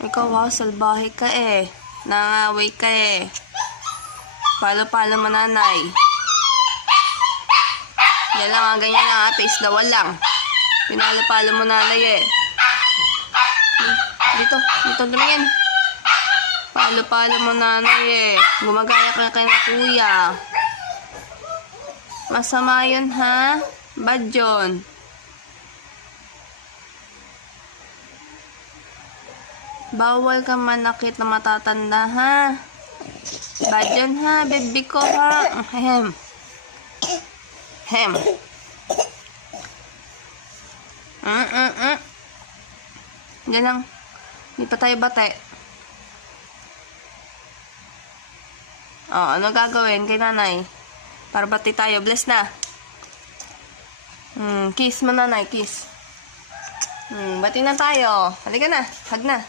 Ikaw ha, salbahe ka eh. Nangaway ka eh. Palo-palo mo nanay. Yan lang, ganyan lang ha. Face dawal lang. Pinalo-palo mo nanay eh. Dito tumingin. Palo-palo mo nanay eh. Gumagaya ka kay na kuya. Masama yun ha? Bad yun. Bawal ka manakit na matatanda ha? Bad yun ha, baby ko ha? Hem. Diyan lang. Hindi pa tayo bate. Ano gagawin kay nanay? Para bati tayo. Bless na. Kiss mo nanay, kiss. Bati na tayo. Halika na. Hug na.